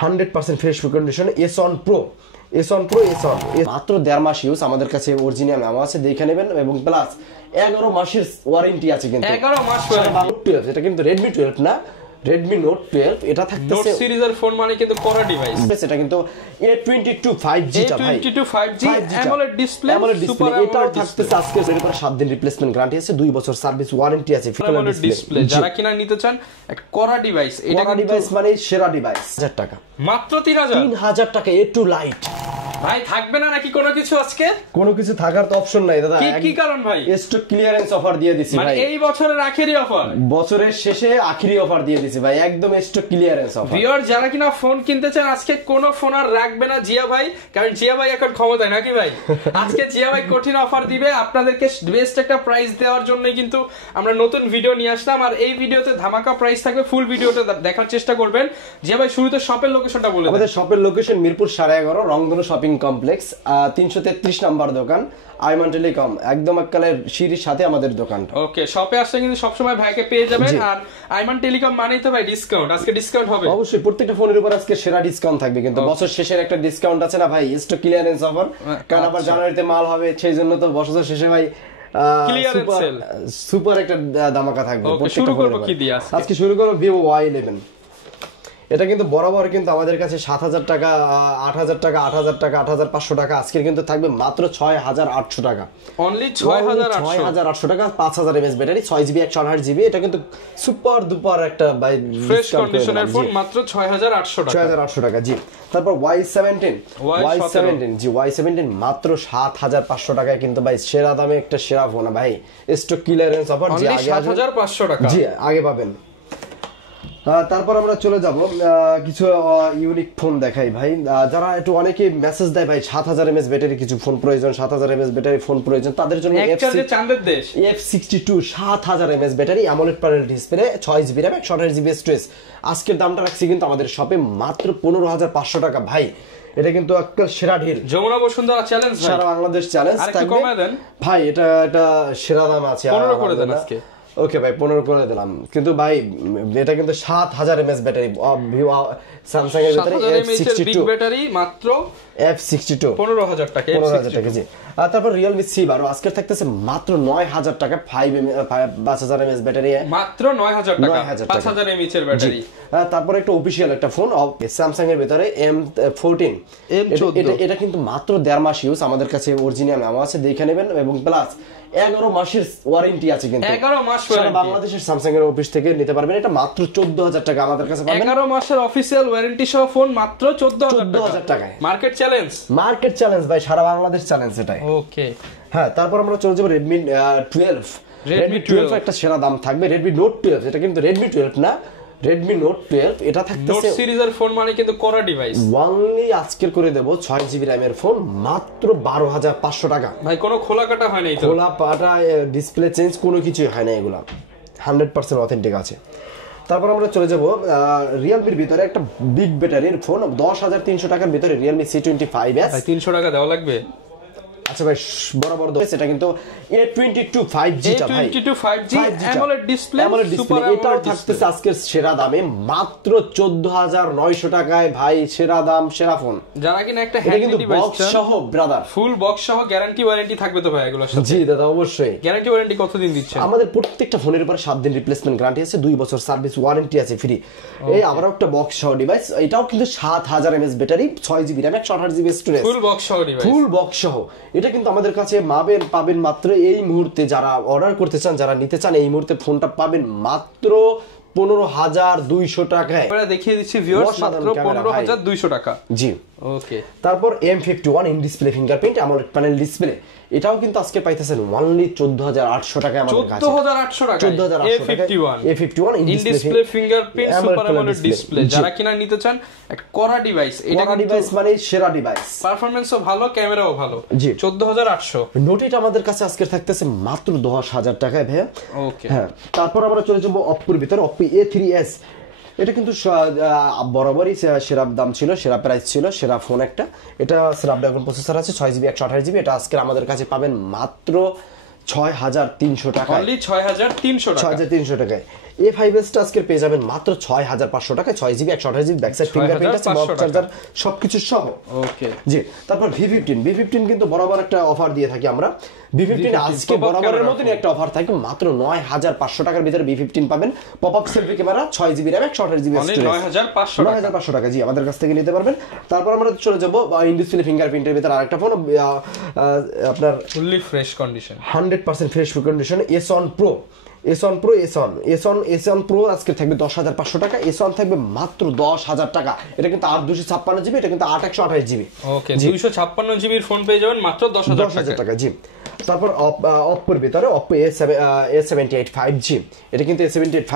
100% fresh condition S1 Pro মাত্র 1.5 মাস use আমাদের কাছে অরিজিনাল নাম আছে দেখে নেবেন এবং প্লাস 11 মাসের ওয়ারেন্টি আছে কিন্তু 11 মাস ওয়ারেন্টি। এটা কিন্তু Redmi 12 না, Redmi Note 12 এটা থাকতেছে নোট সিরিজের ফোন মানে কিন্তু কড়া ডিভাইস। এটা কিন্তু A22 5G টা ভাই, A22 5G AMOLED display super এটাও থাকতেছে আজকে এর উপর 7 দিন রিপ্লেসমেন্ট গ্যারান্টি আছে, 2 বছর সার্ভিস ওয়ারেন্টি আছে। AMOLED ডিসপ্লে যারা কিনা নিতে চান একটা কড়া ডিভাইস, এটা ডিভাইস মানে সেরা ডিভাইস। 1000 টাকা মাত্র 3000 টাকা A2 লাইট ভাই থাকবে না নাকি কোনো কিছু আজকে? কোনো কিছু থাকার তো অপশন নাই দাদা। কি কারণ ভাই? স্টক ক্লিয়ারেন্স অফার দিয়ে দিছি ভাই, মানে এই বছরের আখেরি অফার, বছরের শেষে আখেরি অফার দিয়ে দিছি ভাই, একদম স্টক ক্লিয়ারেন্স অফার। ভিউয়ার যারা কিনা ফোন কিনতে চান আজকে কোনো ফোন আর রাখবে না জিয়া ভাই, কারণ জিয়া ভাই এখন ক্ষমতায় নাকি ভাই। আজকে জিয়া ভাই কঠিন অফার দিবে আপনাদেরকে, বেস্ট একটা প্রাইস দেওয়ার জন্যই কিন্তু আমরা নতুন ভিডিও নিয়ে আসলাম। আর এই ভিডিওতে ধামাকা প্রাইস থাকবে, ফুল ভিডিওটা দেখার চেষ্টা করবেন। জিয়া ভাই শুরুতে শপের লোকেশনটা বলে দেন। আমাদের শপের লোকেশন মিরপুর 11.5 রংধনু শপিং কমপ্লেক্স, 333 নাম্বার দোকান, আইমান টেলিকম, একদম এককালের সিঁড়ির সাথে আমাদের দোকানটা। ওকে, শপে আসলে কিন্তু সবসময় ভাইকে পেয়ে যাবেন। আর আইমান টেলিকম মানেই তো ভাই ডিসকাউন্ট, আজকে ডিসকাউন্ট হবে অবশ্যই, প্রত্যেকটা ফোনের উপর আজকে সেরা ডিসকাউন্ট থাকবে, কিন্তু বছর শেষের একটা ডিসকাউন্ট আছে না ভাই, স্টক ক্লিয়ারেন্স অফার, কারণ আবার জানুয়ারিতে মাল হবে, সেই জন্য তো বছর শেষে ভাই সুপার একটা ধামাকা থাকবে। শুরু করব কি দিয়ে আজকে শুরু করব Vivo Y11। এটা কিন্তু বরাবর কিন্তু আমাদের কাছে 7000 টাকা, 8000 টাকা, 8000 টাকা, 8500 টাকা, আজকে কিন্তু থাকবে মাত্র 6800 টাকা, অনলি 6800 টাকা। 5000 mAh ব্যাটারি, 6GB 128GB, এটা কিন্তু সুপার দুপার একটা বাই ফ্রেশ কন্ডিশনের ফোন, মাত্র 6800 টাকা, 6800 টাকা জি। তারপর Y17 জি, Y17 মাত্র 7500 টাকায় কিন্তু ভাই সেরা দামে একটা সেরা ফোন ভাই, স্টক ক্লিয়ারেন্স অফার জি, আগে 7500 টাকা জি আগে পাবেন। তারপর আমরা চলে যাব কিছু ইউনিক ফোন দেখাই ভাই, যারা একটু অনেকে মেসেজ দেয় ভাই 7000 mAh ব্যাটারি কিছু ফোন প্রয়োজন, 7000 mAh ব্যাটারি ফোন প্রয়োজন, তাদের জন্য F62 7000 mAh battery, AMOLED panel display, 6GB RAM 128GB storage. আজকের দামটা রাখছি কিন্তু আমাদের শপে মাত্র 15500 টাকা ভাই, এটা কিন্তু একটা সেরা ঢিল, যমুনা বসুন্ধরা চ্যালেঞ্জ ভাই, সারা বাংলাদেশ চ্যালেঞ্জ থাকবে ভাই, এটা সেরা দাম আছে, 15 করে দেন আজকে। ওকে ভাই 15 করে দিলাম, কিন্তু ভাই এটা কিন্তু 7000 mAh ব্যাটারি, স্যামসাং এর ভিতরে F62 ব্যাটারি মাত্র F62 15000 টাকা, 15000 টাকা জি। আর তারপর Realme C12 আজকে থাকতেছে মাত্র 9000 টাকা, 5000 mAh ব্যাটারি, মাত্র 9000 টাকা, 5000 mAh এর ব্যাটারি। তারপর একটা অফিশিয়াল একটা ফোন স্যামসাং এর ভিতরে M14, এটা কিন্তু মাত্র 1.5 মাস ইউজ আমাদের কাছে অরিজিনাল নাম আছে দেখে নেবেন, এবং প্লাস 11 মাসের ওয়ারেন্টি আছে কিন্তু, 11 মাস ওয়ারেন্টি, বাংলাদেশের স্যামসাং এর অফিস থেকে নিতে পারবেন, এটা মাত্র 14000 টাকা আমাদের কাছে পাবেন। 11 মাসের অফিশিয়াল ওয়ারেন্টি সহ ফোন মাত্র 14000 টাকায়, মার্কেট চ্যালেঞ্জ ভাই, সারা বাংলাদেশ চ্যালেঞ্জ এটাই। ওকে হ্যাঁ, তারপর আমরা চলে যাব Redmi 12 একটা সেরা দাম থাকবে, Redmi Note 12, এটা কিন্তু Redmi 12 না, Redmi Note 12 এটা থাকতেছে নোট সিরিজের ফোন মানে কিন্তু কড়া ডিভাইস, ওয়ানলি আজকের করে দেব 6GB RAM এর ফোন মাত্র 12500 টাকা ভাই, কোনো খোলা কাটা হয় নাই তো, খোলা পাটা ডিসপ্লে চেঞ্জ কোনো কিছু হয় না, এগুলা 100% অথেন্টিক আছে। তারপর আমরা চলে যাব Realme-র ভিতরে একটা বিগ ব্যাটারির ফোন 10300 টাকার ভিতরে Realme C25s, ভাই 300 টাকা দেওয়া লাগবে। আচ্ছা ভাই বরাবর এটা কিন্তু A22 5G টা ভাই, A22 5G AMOLED display super, এটাও থাকতেছে আজকে সেরা দামে মাত্র 14900 টাকায় ভাই, সেরা দাম সেরা ফোন। যারা কিনা একটা হ্যান্ডি ডিভাইস বক্স সহ ব্রাদার, ফুল বক্স সহ গ্যারান্টি ওয়ারেন্টি থাকবে তো ভাই এগুলোর সাথে? জি দাদা অবশ্যই। গ্যারান্টি ওয়ারেন্টি কতদিন দিচ্ছে? আমাদের প্রত্যেকটা ফোনের উপর 7 দিন রিপ্লেসমেন্ট গ্যারান্টি আছে, 2 বছর সার্ভিস ওয়ারেন্টি আছে ফ্রি। এই আবার একটা বক্স সহ ডিভাইস, এটাও কিন্তু 7000 mAh battery, 6GB RAM 128GB storage, full box সহ ডিভাইস, ফুল বক্স সহ। এটা কিন্তু আমাদের কাছে পাবেন মাত্র এই মুহূর্তে, যারা অর্ডার করতে চান, যারা নিতে চান, এই মুহূর্তে ফোনটা পাবেন মাত্র 15200 টাকায়। আমরা দেখিয়ে দিচ্ছি ভিউয়ার্স, মাত্র 15200 টাকা জি। ওকে, তারপর M51 in display fingerprint AMOLED panel display, এটাও কিন্তু আজকে পাইতেছেন অনলি 14800 টাকায় আমাদের কাছে, 14800 টাকা A51 in display fingerprint super AMOLED display, যারা কিনা নিতে চান একটা কড়া ডিভাইস, এটা ডিভাইস মানে সেরা ডিভাইস, পারফরম্যান্সও ভালো, ক্যামেরাও ভালো জি। 14800 নোট এটা আমাদের কাছে আজকে থাকতেছে মাত্র 10000 টাকায় ভাই। ওকে হ্যাঁ, তারপর আমরা চলে যাব Oppo-র ভিতরে, Oppo A3s, এটা কিন্তু বরাবরই সেরা দাম ছিল, সেরা প্রাইস ছিল, সেরা ফোন একটা, এটা স্ন্যাপড্রাগন প্রসেসর আছে, 6GB 128GB, এটা আজকে আমাদের কাছে পাবেন মাত্র 6300 টাকা, অনলি 6300 টাকা, 6300 টাকায়। A5s টা আজকে পেয়ে যাবেন মাত্র 6500 টাকা, 6GB 128GB back side fingerprint আছে, মক চার্জার সবকিছু সহ। ওকে জি, তারপর V15 কিন্তু বরাবর একটা অফার দিয়ে থাকি আমরা। V15 আজকে বরাবরের মতনই একটা অফার থাকে, মাত্র 9500 টাকার ভিতরে V15 পাবেন। Pop up selfie camera, 6GB RAM 128GB storage, 9500 টাকা। জি, আমাদের কাছ থেকে নিতে পারবেন। তারপর আমরা চলে যাব ইন ডিসপ্লে ফিঙ্গারপ্রিন্টের ভিতরে আরেকটা ফোন, আপনার fully fresh condition, 100% fresh condition, S1 Pro। S1 Pro আজকে থাকবে 10500 টাকা, S1 থাকবে মাত্র 10000 টাকা। এটা কিন্তু 8256GB, এটা কিন্তু 8128GB। ওকে, 256GB এর ফোন পেয়ে যাবেন মাত্র 10000 টাকা। জি, তারপর Oppo এর ভিতরে Oppo A78 5G, এটা কিন্তু A78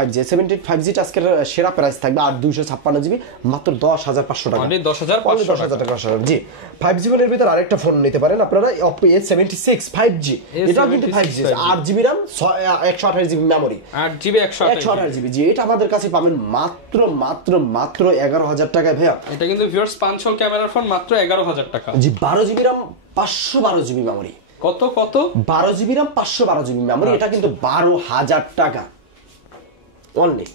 5G টা আজকে সেরা প্রাইস থাকবে 8256GB মাত্র 10500 টাকা, মানে 10500 টাকা। জি, 5G ফোনের ভিতরে আরেকটা ফোন নিতে পারেন আপনারা, Oppo A76 5G, এটাও কিন্তু 5G, 8GB RAM 128GB memory, 8GB 128GB। জি, এটা আমাদের কাছে পাবেন মাত্র 11000 টাকায় ভাইয়া। এটা কিন্তু ভিউয়ার্স 500 ক্যামেরার ফোন মাত্র 11000 টাকা। জি, 12GB RAM 512GB মেমরি। কত 12GB RAM 512GB মেমরি, এটা কিন্তু 12000 টাকা অনলি,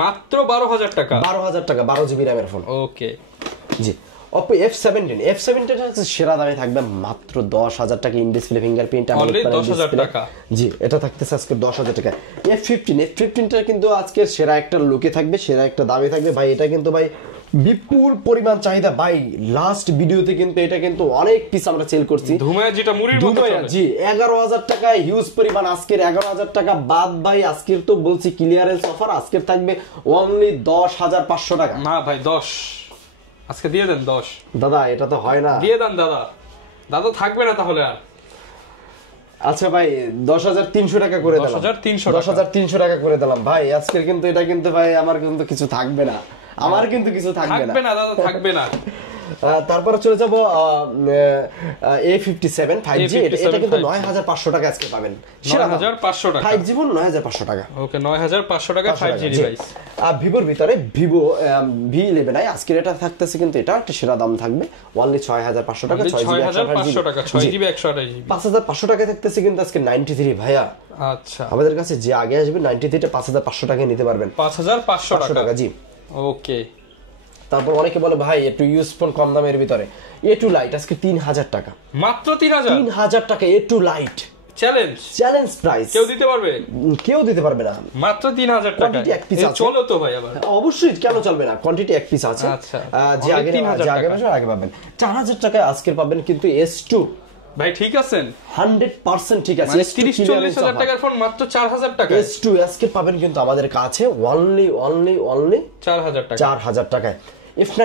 মাত্র 12000 টাকা। 12000 টাকা 12GB RAM এর ফোন। ওকে, জি, Oppo F17 হচ্ছে সেরা দামে থাকবে মাত্র 10000 টাকা, ইন ডিসপ্লে ফিঙ্গারপ্রিন্ট, অনলি 10000 টাকা। জি, এটা থাকতেছে আজকে 10000 টাকা। F15 টা কিন্তু আজকে সেরা একটা লুকে থাকবে, সেরা একটা দামে থাকবে ভাই। এটা কিন্তু ভাই বিপুল পরিমাণ চাহিদা ভাই, লাস্ট ভিডিওতে কিন্তু এটা কিন্তু অনেক পিস আমরা সেল করছি, ধুমায় যেটা মুড়ির মতো চলে। জি, 11000 টাকা হিউজ পরিমাণ। আজকের 11000 টাকা বাদ ভাই, আজকের তো বলছি ক্লিয়ারেন্স অফার, আজকের থাকবে অনলি 10500 টাকা। না ভাই 10 আজকে দিয়ে দেন 10। দাদা এটা তো হয় না, দিয়ে দেন দাদা থাকবে না তাহলে আর। আচ্ছা ভাই 10300 টাকা করে দিলাম, 10300 টাকা করে দিলাম ভাই। আজকের কিন্তু এটা কিন্তু ভাই আমার কিন্তু কিছু থাকবে না, আমার কিন্তু কিছু থাকবে না দাদা, থাকবে না। তারপরে চলে যাব A57 5G, এটা কিন্তু 9500 টাকা আজকে পাবেন, 9500 টাকা 5G ফোন 9500 টাকা। ওকে, 9500 টাকা 5G ডিভাইস। ভিভোর ভিতরে Vivo V11i আজকে এটা থাকতেছে, কিন্তু এটা একটা সেরা দাম থাকবে অনলি 6500 টাকা, 6500 টাকা 6GB 128GB। 5500 টাকা থাকতেছে কিন্তু আজকে 93 ভাইয়া। আচ্ছা, আমাদের কাছে যে আগে আসবে 93 টা 5500 টাকায় নিতে পারবেন, 5500 টাকা। জি, ওকে। তারপর অনেকে বলে ভাই একটু ইউজ ফোন কম দামের ভিতরে, A2 লাইট আজকে 3000 টাকা, মাত্র 3000 টাকা A2 লাইট। চ্যালেঞ্জ প্রাইস, কেউ দিতে পারবে না মাত্র 3000 টাকা। চলো তো ভাই, আবার অবশ্যই কেন চলবে না, কোয়ান্টিটি এক পিস আছে। আচ্ছা, যে আগে পাবেন 4000 টাকায় আজকে পাবেন কিন্তু S2 ভাই। ঠিক আছেন, 100% ঠিক আছে। 30-40 টাকার ফোন মাত্র 4000 টাকা। S2 আজকে পাবেন কিন্তু আমাদের কাছে অনলি 4000 টাকা, 4000 টাকায়। F9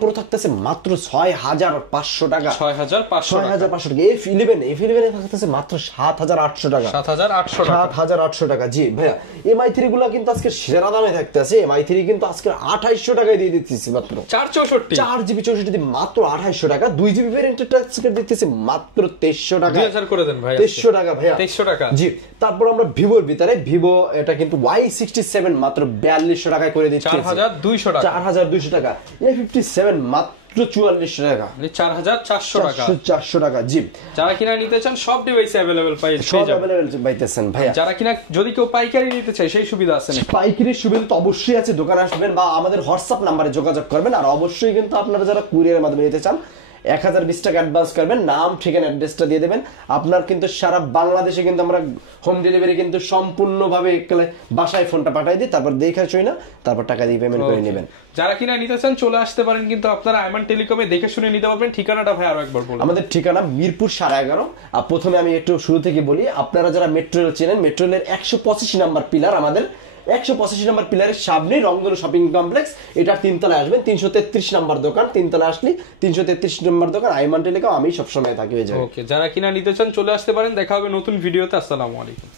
Pro থাকতেছে মাত্র 6500 টাকা, 6500 টাকা। F11 থাকতেছে মাত্র 7800 টাকা, 7800 টাকা। জি ভাইয়া, MI3 গুলো কিন্তু আজকে সেরা দামে থাকতেছে। MI3 কিন্তু আজকে 2800 টাকায় দিয়ে দিতেছি মাত্র, 4GB 64 দিয়ে মাত্র 2800 টাকা। 2GB ভেরিয়েন্টটা আজকে দিতেছি মাত্র 2300 টাকা, 2000 করে দেন ভাই, 2300 টাকা ভাইয়া, 2300 টাকা। জি, তারপর আমরা ভিভোর ভিতরে এটা কিন্তু Y67 মাত্র 4200 টাকায় করে দিচ্ছি, 4200 টাকা, 4200 টাকা। A57 মাত্র 4400 টাকা, 4400 টাকা, 400 টাকা। জি, যারা কিনা নিতে চান সব ডিভাইস अवेलेबल পাইতেছেন ভাইয়া। যারা কিনা যদি কেউ পাইকারি নিতে চায় সেই সুবিধা আছে না? পাইকারি সুবিধা তো অবশ্যই আছে, দোকানে আসবেন বা আমাদের হোয়াটসঅ্যাপ নাম্বারে যোগাযোগ করবেন। আর অবশ্যই কিন্তু আপনারা যারা কুরিয়ারের মাধ্যমে নিতে চান 1020 টাকা অ্যাডভান্স করবেন, নাম ঠিকানা অ্যাড্রেসটা দিয়ে দেবেন। আপনার কিন্তু সারা বাংলাদেশে কিন্তু আমরা হোম ডেলিভারি কিন্তু সম্পূর্ণভাবে বাসায় ফোনটা পাঠিয়ে দিই, তারপর দেখে চই না, তারপর টাকা দিয়ে পেমেন্ট করে নেবেন। যারা কিনা নিতে চান চলে আসতে পারেন, কিন্তু আপনারা আইমান টেলিকমে দেখে শুনে নিতে পারবেন। ঠিকানাটা ভাই আরো একবার বলুন। আমাদের ঠিকানা মিরপুর 11.5। আর প্রথমে আমি একটু শুরু থেকে বলি, আপনারা যারা মেট্রো রেল চেনেন, মেট্রো রেলের 185 নাম্বার পিলার, আমাদের 185 নাম্বার পিলারের সামনে রংধনু শপিং কমপ্লেক্স, এটা 3 তলায় আসবেন, 333 নাম্বার দোকান। 3 তলায় আসলে 333 নম্বর দোকান, আইমান টেলিকম, আমি সবসময় থাকি। ওকে, যারা কিনা নিতে চান চলে আসতে পারেন। দেখা হবে নতুন ভিডিওতে। আসসালামু আলাইকুম।